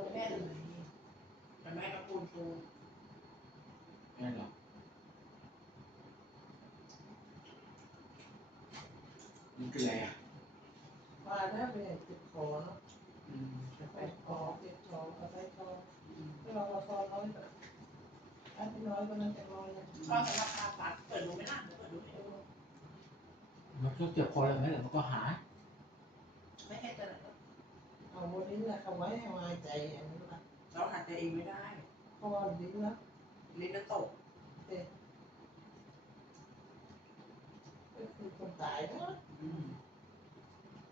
คนแม่เลยแต่แม่ก็ปูนปูนไม่หรอมันคืออะไรอะว่าแล้วเป็นติดคอเนาะอืมไปคอติดคอเอาไปคอเราเราคอน้อยแบบอันที่น้อยก็นั่นจะน้อยนะก็สำหรับผ่าตัดเปิดดูไม่น่าเปิดดูไม่ดูมันต้องเจ็บคอแล้วไหมเดี๋ยวมันก็หาย เอาโมดิ้นนะเขาไว้ให้วายใจอย่างนี้ละเราหายใจเองไม่ได้เพราะว่าดิ้นนะลิ้นจะตกก็คือคนตายนะอืม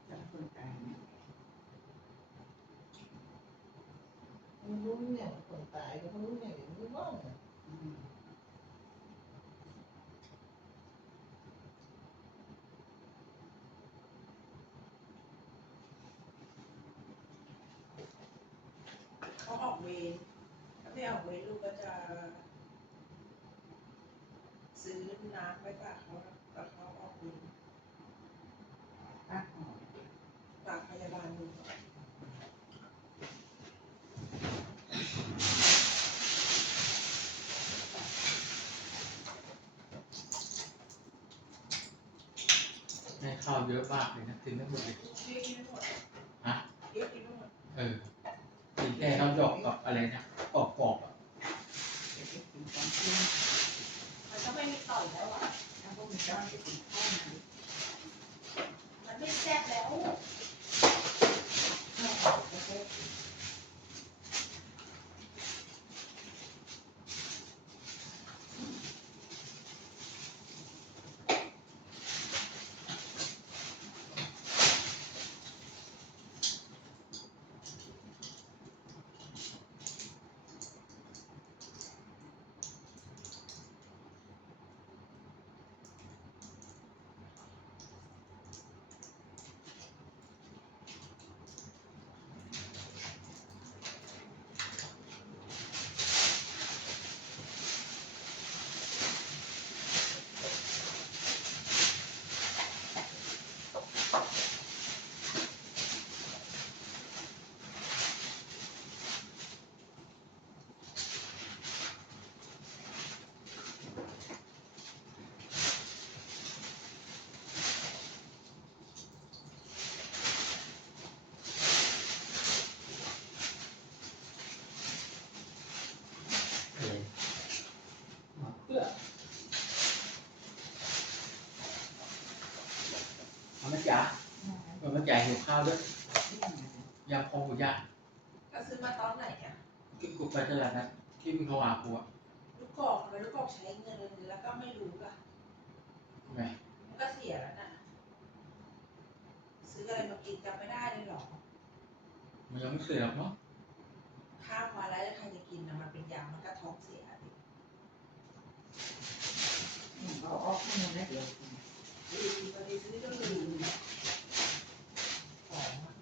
จะคนตายเนี่ยมันรู้เนี่ยคนตายก็รู้เนี่ยอย่างนี้บ้าง อืม เขาออกเวรถ้าไม่ออกเวรลูกก็จะซื้อน้ำไปฝากเขาแต่เขาออกเวรฝากพยาบาลดูให้ข้าวเยอะมากเลยนะกินไม่หมดเลย เยอะกินไม่หมดฮะเยอะกินไม่หมดเออ แต่เราวหยอกกับอะไรนะกรอบๆอะมันก็ไม่มีต่อยแล้วอะมันไม่แซ่บแล้ว เอามาจ๋าเอามาจ่ายหิวข้าวด้วยยำคงหมูย่างก็ซื้อมาตอนไหนอะที่กูไปตลาดนัดที่มึงโทรหากูอะลูกกอกทำไมลูกกอกใช้เงินแล้วก็ไม่รู้ล่ะทำไมมันก็เสียแล้วน่ะ ซื้ออะไรมากินจำไม่ได้เลยหรอ มันยังไม่เสร็จหรอกเนาะข้าวมาแล้วใครจะกินนะมันเป็นยามันก็ท้องเสียดิเอาออกให้มันได้เดี๋ยว ลืมพอดีซื้อก็ลืมของอะ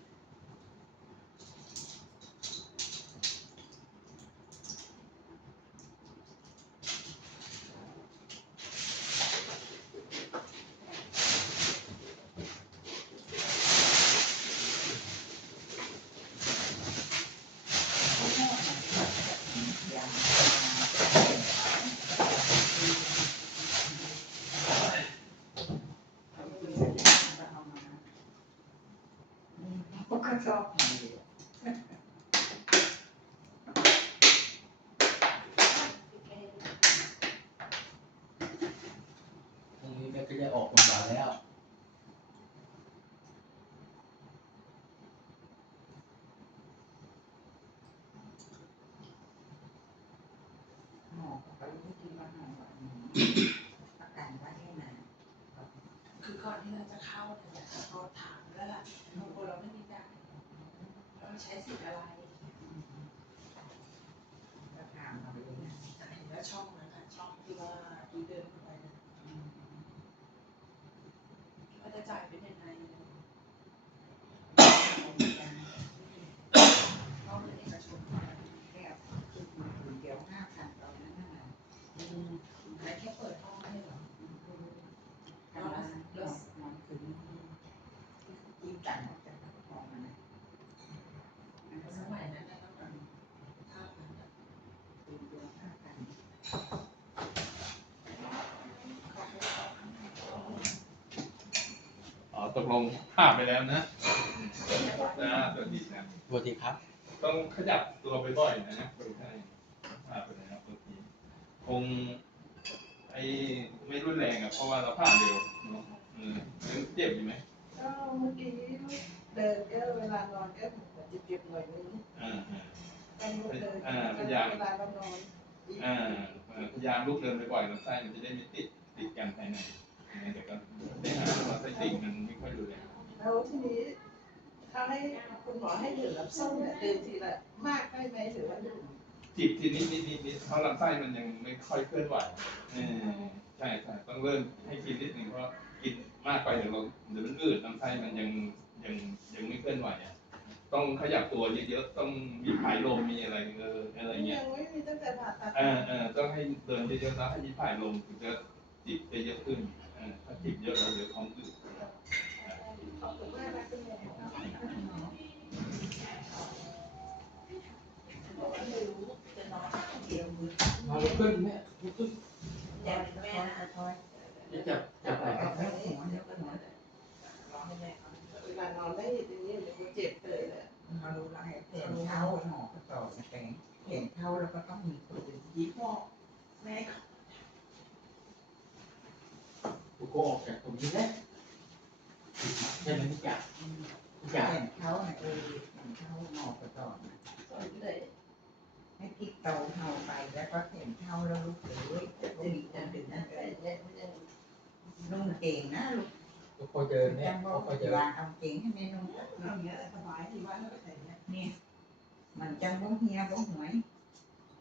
เขาก็ชอบมาเลย พ รุ่งนี้แม่ก็จะออกโรงพยาบาลแล้ว หมอไปไม่กินมาหาวันประกันไว้ให้นานคือก่อนที่เราจะเข้าเนี่ยเขาถามแล้วล่ะบางคนเราไม่มีจ่ายเราใช้สิทธิ์อะไร ก็ถามมาเลยนะเห็นแล้วช่องนั้นอะช่องที่ว่าที่เดินเข้าไปนะว่าจะจ่ายเป็นยังไง เอาเหมือนกัน ห้องเอกชน แค่คิดมาถึงเดียวห้าพันตอนนั้นน่ะ แต่แค่เปิดห้องให้เหรอ ทำงานเรื่องนอนถึงกินกันออกจากห้องมันนะ สมัยนั้นนะต้องแบบ ตกลงผ่าไปแล้วนะนะสวัสดีครับสวัสดีครับ ต้องขยับตัวบ่อยๆนะคนไข้ผ่าไปแล้วบางทีคงไอ้ไม่รุนแรงอะเพราะว่าเราผ่าเร็วเนาะเออยังเจ็บอยู่ไหมก็เมื่อกี้เดินก็เวลานอนก็เหมือนจะเจ็บหน่อยนึงอ่าอ่าต้องลุกเดินอ่าพยายามเวลาเรานอนอ่าเอ่อพยายามลุกเดินบ่อยๆลำไส้มันจะได้ไม่ติดติดกันภายในเดี๋ยวก็ได้หาว่าไส้ติ่งมันไม่ค่อยรุนแรงแล้วทีนี้เขาให้คุณหมอให้ดื่มน้ำส้มเนี่ยดื่มทีละมากได้ไหมหรือว่าดื่มจีบทีนิดนิดนิดนิดเพราะลำไส้มันยังไม่ค่อยเคลื่อนไหวเออใช่ใช่ต้องเริ่มให้กินนิดหนึ่งเพราะกินมากไปเดี๋ยวเราเดี๋ยวมันอืดลำไส้มันยังยังยังไม่เคลื่อนไหวอะต้องขยับตัวเยอะๆต้องมีผายลมมีอะไรเอออะไรเงี้ยยังไม่มีตั้งแต่ผ่าตัดเออเออต้องให้เดินเยอะๆแล้วให้มีผายลมถึงจะจิบได้เยอะขึ้นเออ ถ้าจิบเยอะเราเดี๋ยวท้องอืดขอบคุณมากนะคุณหมอบม่ก้อนเดียวมือมาลุกขึ้นแม่ลุกขึ้นแย่แม่นะค่อยจะจับจับอะไรครับๆยกหัวยกหัวเวลานอนไม่อย่างนี้เดี๋ยวมันเจ็บเลยแหละมารู้แล้วเห็นเท้าหมอก็ต่อแสงเห็นเท้าแล้วก็ต้องมีปืนยิง บอกแม่ กูก็ออกจากตรงนี้แล้วใช่ไหมพี่จ๋าพี่จ๋า เห็นเท้าน่ะเออเห็นเท้าหมอก็ต่อ สอนเลย ให้กิ๊กโตเท้าไปแล้วก็เห็นเท้าแล้วลุกเลยจะดึงจะดึงนั่นอะเลไรยเงี้ยมันยังนุ่งเก่งนะลูกก็คอยเดินเนี่ยจังบก็อกคอยเดินวางเอาเก่งให้แม่นุ่งเอาอย่างเงี้ยสบายที่ว่าแล้วก็ใส่เงี้ยเนี่ยมันจังบ้องเฮียบ้องหวย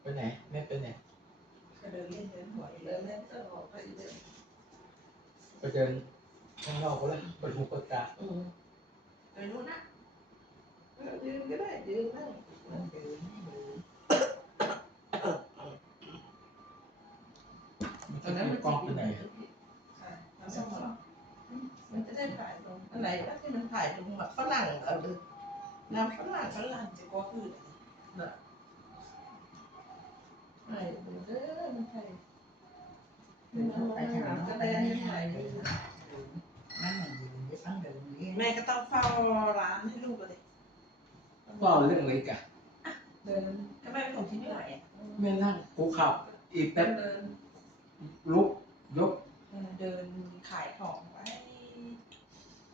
ไปไหนแม่ไปไหนก็เดินเล่นเดินหัวเดินเล่นก็ออกไปเดินไปเดินข้างนอกก็แล้วเปิดหูเปิดตา อืมไปนู่นนะยืนก็ได้ยืนนั่ง มันเดินให้เดิน ตอนนั้นมัน กล้องไปไหน มันส่งมามันจะได้ถ่ายลงอะไรก็ที่มันถ่ายลงแบบฝรั่งเออ น้ำฝรั่งฝรั่งจะก็คือแบบไอ้เด้อมันถ่ายเดินเข้าไปหาก็ก็ได้ได้ให้ให้ถ่ายเดินนั่นมันยืนจะต้องเดินเรียแม่ก็ต้องเฝ้าร้านให้ลูกเลยก็เรื่องเล็กอะเดินก็แม่ไปส่งที่ไม่ไหวอะแม่นั่งกูขับอีกเดิแป๊บนเดินลุกยกเดินขายของ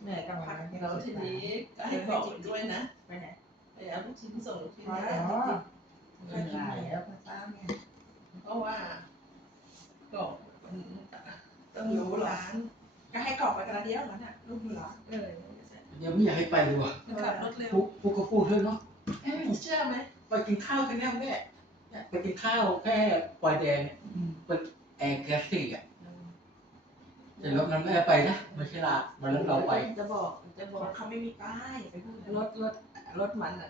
ไว้แม่ก็พักแล้วทีนี้ก็ให้ของไปด้วยนะไปไหนไปเอาลูกชิ้นส่งลูกชิ้นอ๋อให้เดินหลายแล้วพระเจ้าเนี่ยเพราะว่าก็ต้องรู้ร้านก็ให้กรอกไปกระเดียวมันน่ะลูกอยู่หรอเออยังไม่อยากให้ไปเลยว่ะขับรถเร็วพูดพูดก็พูดเถอะเนาะเชื่อไหมไปกินข้าวกันแน่แม่เนี่ยไปกินข้าวแค่ปลอยแดงเนี่ยเป็นแอร์แก๊สซี่อะ แต่รถมันไม่ให้ไปนะไม่ใช่ลามันรถเราไปจะบอกจะบอกเขาไม่มีป้ายไปพูดรถรถรถมันอะ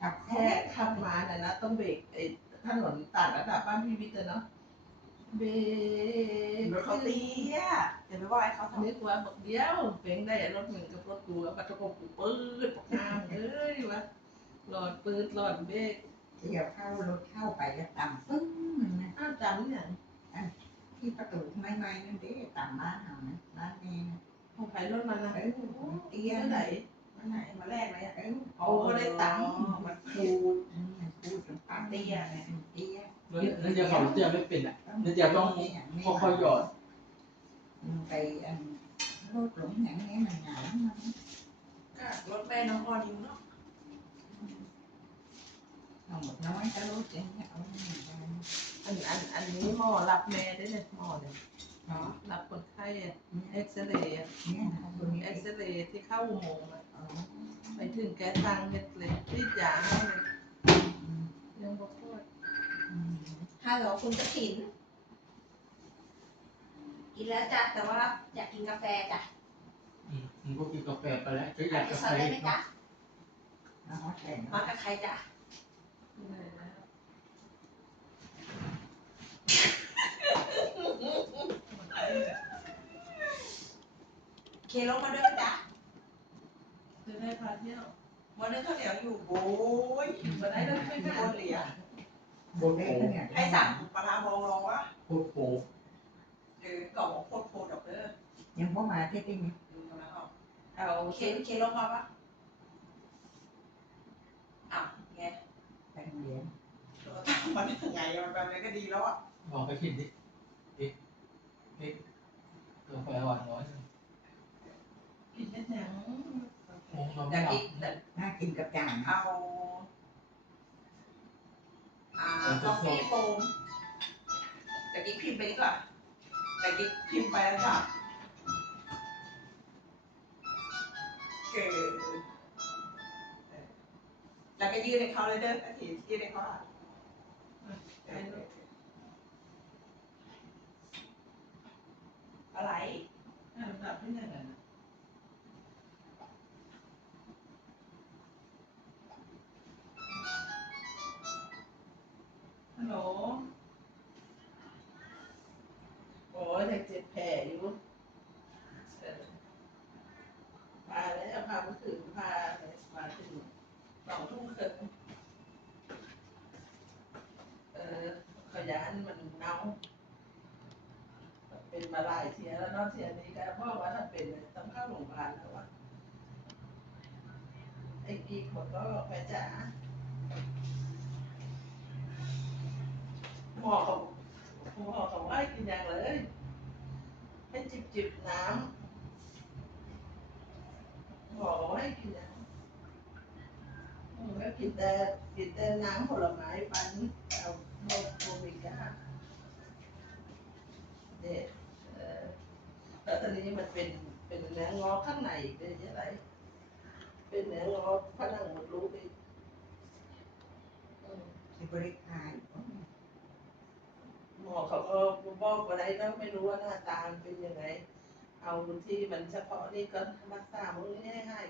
ขับแค่ขับมาน่ะนะต้องเบรกไอ้ถนนตัดระดับบ้านพี่วิทย์อะเนาะเบรกรถเขาเตี้ยอย่าไปว่าให้เขาทำนึกว่าบอกเดียวเพ่งได้รถเหมือนกับรถกูกับปัตตะกกูปืดปากน้ำเอ้ยวะหลอดปืดหลอดเบรกเที่ยวเข้ารถเข้าไปแล้วต่ำปึ้งนะอ้าวจำเนี่ย ที่ประตูไม่ไม่นั่นเด้ต่ำบ้านเรานะบ้านแม่นะของใครรถมันนะเออเตี้ยเมื่อไหไหนนวันไหนมาแรกไหมอะเออโอ้ก็ได้ตังค์มันพูดมันพูดจนปากเตี้ยเนี่ยเตี้ยนั่นจะของเตี้ยไม่เป็นอะนั่นจะต้องค่อยๆหยอดไปอันรถหลงอย่างนี้มันหนาวมันก็รถแม่น้องพอนิวเนาะเอาหมดน้อยก็รถอย่างเงี้ยเอาหนึ่งกัน อันอันอันนี้หมอรับแม่ได้เนี่ยหมอเนี่ยเนาะรับคนไข้อะเนี่ยเอ็กซเรย์อะเนี่ยนะตัวนี้เอ็กซเรย์ที่เข้าอุโมงค์อะเอาไปถึงแกตังเม็ดเลยรีดยาให้เลยยังบอกพูดอืมฮัลโหลคุณกระถิน กินแล้วจ้ะแต่ว่าอยากกินกาแฟจ้ะอืมผมก็กินกาแฟไปแล้วจะอยากกิกานแฟซอยได้ไหมจ๊ะเอาแต่งมากับใครจ้ะเหนื่อยแล้ว เคลงมาด้วยไหมจ๊ะจะได้พาเที่ยววันนึงข้าวเหนียวอยู่โอ้ยมาได้ได้ไม่ไม่ได้คนเหลียบนเด็โผกเนี่ยให้สั่งปลาร้าบองรองวะโคตรโผเออกล่องของโคตรโคตรดอกเด้อยังพ่มาที่ที่นี่ดูกำลังออกให้เอาเคเคลงมาปะอ้าวไงไปโรงเรียนเราถามมันยังไงมันแบบไหนก็ดีแล้วอะ บอกไปกินดิดิดิตัวไปอ่อนน้อยกินได้หนังมงนอนแต่ไม่หลักิบนแต่น่ากินกับจานเอาอ่ากาแฟโฟมแต่กิ๊กพิมพ์ไปดีกว่าแต่กิ๊กพิมพ์ไปแล้วจ้ะเกิดแล้วก็ยื่นให้เขาเลยเด้ออาทิตย์ยื่นให้เขาอะอะไร อ่าหลับไม่ได้นะฮัลโหลโอ้ยยังเจ็บแผลอยู่เออพาแล้วพาไปถึงพามาถึงสองทุ่มครึ่งเออขยานมันเน่า เป็นมาหลายเทียแล้วเนอกเทียนี้ก็พ่อว่าถ้าเป็นเนี่ยต้องเข้าโรงพยาบาลแล้ววะ ไอ้กีขดก็ไปจ๋าหมอเขาหมอขาว่าให้กินอย่างเลย ให้จิบจิบน้ำหมอขาว่าให้กินอย่างอืมก็กินแต่กินแต่น้ำผลไม้ปันเอาโนโอเมก้าเนี่ยเอ่อแล้วตอนนี้มันเป็นเป็นเนื้องอข้างในอีกเป็นอะไร เป็นเนื้องอผนังมดลูกอีกอืมที่บริการหมอเขาก็บอกอะไรก็ไม่รู้ว่าหน้าตามันเป็นยังไง เอาที่มันเฉพาะนี่ก็รักษาพวกนี้ให้ให้